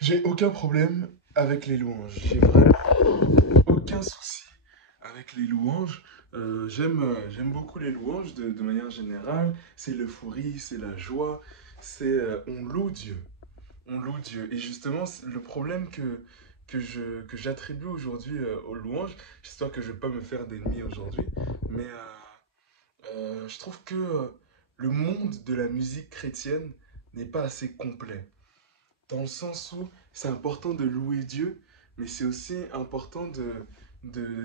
J'ai aucun problème avec les louanges. J'ai vraiment aucun souci avec les louanges. J'aime beaucoup les louanges de manière générale. C'est l'euphorie, c'est la joie, on loue Dieu. On loue Dieu. Et justement, le problème que j'attribue aujourd'hui aux louanges, j'espère que je ne vais pas me faire d'ennemis aujourd'hui, mais je trouve que le monde de la musique chrétienne n'est pas assez complet. Dans le sens où c'est important de louer Dieu, mais c'est aussi important de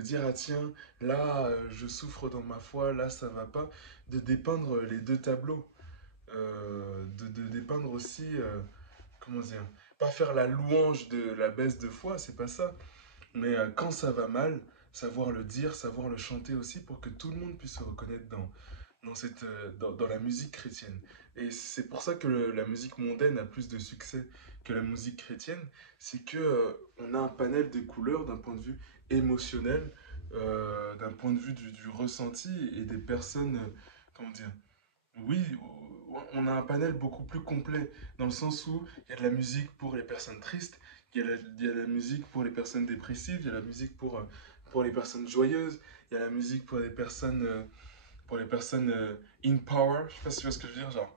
dire, ah tiens, là je souffre dans ma foi, là ça va pas, de dépeindre les deux tableaux, de dépeindre aussi, comment dire, pas faire la louange de la baisse de foi, c'est pas ça, mais quand ça va mal, savoir le dire, savoir le chanter aussi pour que tout le monde puisse se reconnaître dans la musique chrétienne. Et c'est pour ça que la musique mondaine a plus de succès que la musique chrétienne, c'est que on a un panel de couleurs d'un point de vue émotionnel, d'un point de vue du ressenti et des personnes, comment dire, oui, on a un panel beaucoup plus complet, dans le sens où il y a de la musique pour les personnes tristes, il y a la musique pour les personnes dépressives, il y a la musique pour les personnes joyeuses, il y a la musique pour les personnes in power. Je sais pas si tu vois ce que je veux dire, genre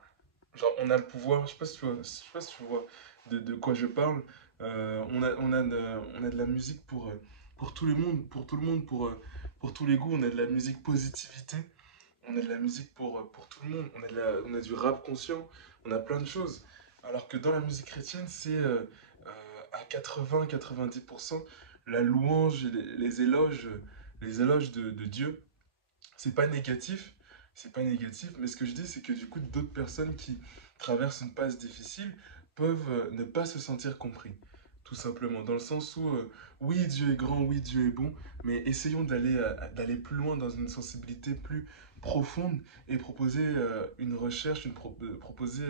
on a le pouvoir, je sais pas si tu vois, je sais pas si tu vois de quoi je parle. On a de la musique pour tout le monde, pour tout le monde, pour tous les goûts, on a de la musique positivité. On a de la musique pour tout le monde. On a du rap conscient. On a plein de choses. Alors que dans la musique chrétienne, c'est à 80-90% la louange et les éloges de Dieu. C'est pas négatif. C'est pas négatif. Mais ce que je dis, c'est que du coup, d'autres personnes qui traversent une passe difficile peuvent ne pas se sentir compris. Tout simplement. Dans le sens où, oui, Dieu est grand, oui, Dieu est bon, mais essayons d'aller plus loin dans une sensibilité plus profonde et proposer une recherche, proposer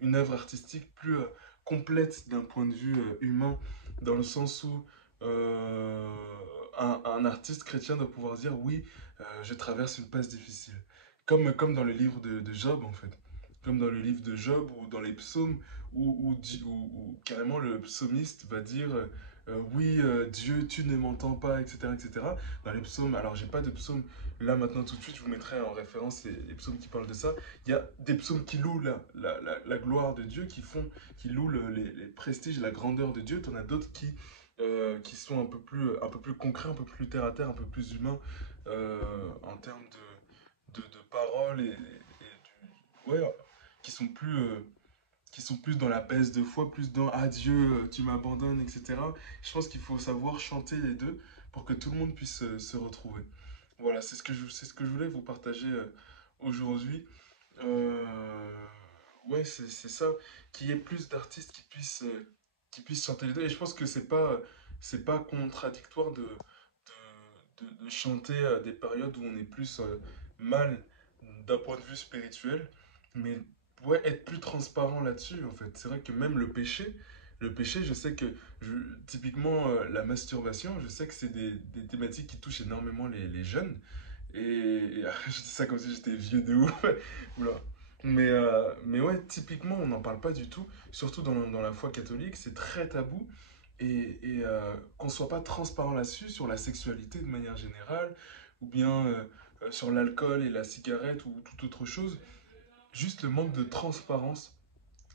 une œuvre artistique plus complète d'un point de vue humain, dans le sens où un artiste chrétien doit pouvoir dire oui, je traverse une passe difficile. Comme dans le livre de Job, en fait. Comme dans le livre de Job ou dans les psaumes, où carrément le psaumiste va dire oui, Dieu, tu ne m'entends pas, etc., etc. Dans les psaumes, alors j'ai pas de psaume là maintenant tout de suite, je vous mettrai en référence les psaumes qui parlent de ça. Il y a des psaumes qui louent la gloire de Dieu, qui louent les prestiges et la grandeur de Dieu. T'en as d'autres qui sont un peu plus concrets, un peu plus terre à terre, un peu plus humains en termes de paroles ouais, qui sont qui sont plus dans la baisse de foi, plus dans ah Dieu, tu m'abandonnes, etc. Je pense qu'il faut savoir chanter les deux pour que tout le monde puisse se retrouver. Voilà, c'est ce que je voulais vous partager aujourd'hui. Euh, ouais, c'est ça, qu'il y ait plus d'artistes qui puissent chanter les deux. Et je pense que c'est pas contradictoire de chanter à des périodes où on est plus mal d'un point de vue spirituel, mais ouais, être plus transparent là-dessus, en fait. C'est vrai que même le péché, je sais que, typiquement, la masturbation, je sais que c'est des thématiques qui touchent énormément les jeunes. Et je dis ça comme si j'étais vieux de ouf. Oula. Mais ouais, typiquement, on n'en parle pas du tout, surtout dans la foi catholique, c'est très tabou. Qu'on ne soit pas transparent là-dessus, sur la sexualité de manière générale, ou bien sur l'alcool et la cigarette ou toute autre chose, juste le manque de transparence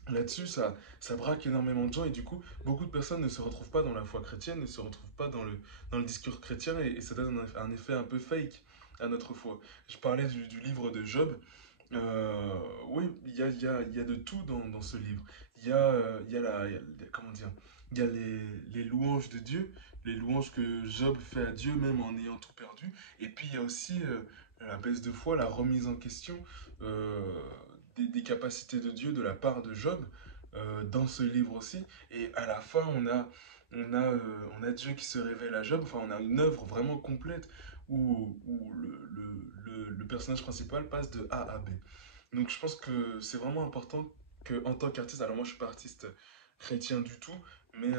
là-dessus, ça braque énormément de gens et du coup, beaucoup de personnes ne se retrouvent pas dans la foi chrétienne, ne se retrouvent pas dans le discours chrétien et ça donne un effet un peu fake à notre foi. Je parlais du livre de Job. Oui, il y a de tout dans ce livre. Comment dire, il y a les louanges de Dieu, les louanges que Job fait à Dieu même en ayant tout perdu. Et puis il y a aussi la baisse de foi, la remise en question euh, des capacités de Dieu de la part de Job dans ce livre aussi. Et à la fin, on a Dieu qui se révèle à Job. Enfin, on a une œuvre vraiment complète où le personnage principal passe de A à B. Donc je pense que c'est vraiment important que en tant qu'artiste, alors moi je suis pas artiste chrétien du tout, mais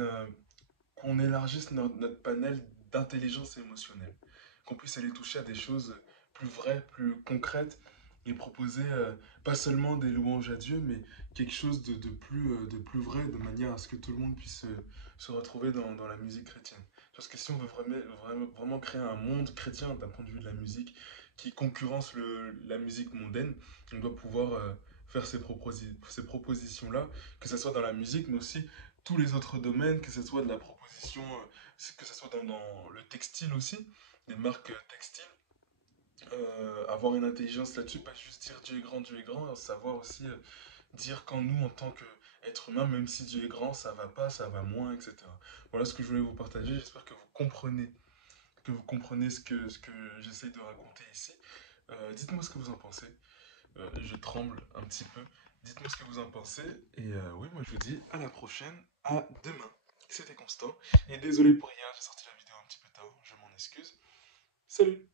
qu'on élargisse notre panel d'intelligence émotionnelle, qu'on puisse aller toucher à des choses plus vraies, plus concrètes, et proposer pas seulement des louanges à Dieu, mais quelque chose de plus vrai, de manière à ce que tout le monde puisse se retrouver dans la musique chrétienne. Parce que si on veut vraiment créer un monde chrétien d'un point de vue de la musique qui concurrence la musique mondaine, on doit pouvoir faire ces propositions-là, que ce soit dans la musique, mais aussi tous les autres domaines, que ce soit de la proposition, que ce soit dans le textile aussi, des marques textiles, avoir une intelligence là-dessus, pas juste dire Dieu est grand, savoir aussi dire quand nous, en tant qu'être humain, même si Dieu est grand, ça va pas, ça va moins, etc. Voilà ce que je voulais vous partager, j'espère que vous comprenez ce que j'essaye de raconter ici. Dites-moi ce que vous en pensez. Je tremble un petit peu. Dites-moi ce que vous en pensez. Et oui, moi je vous dis à la prochaine, à demain. C'était Constant. Et désolé pour hier, j'ai sorti la vidéo un petit peu tard, je m'en excuse. Salut!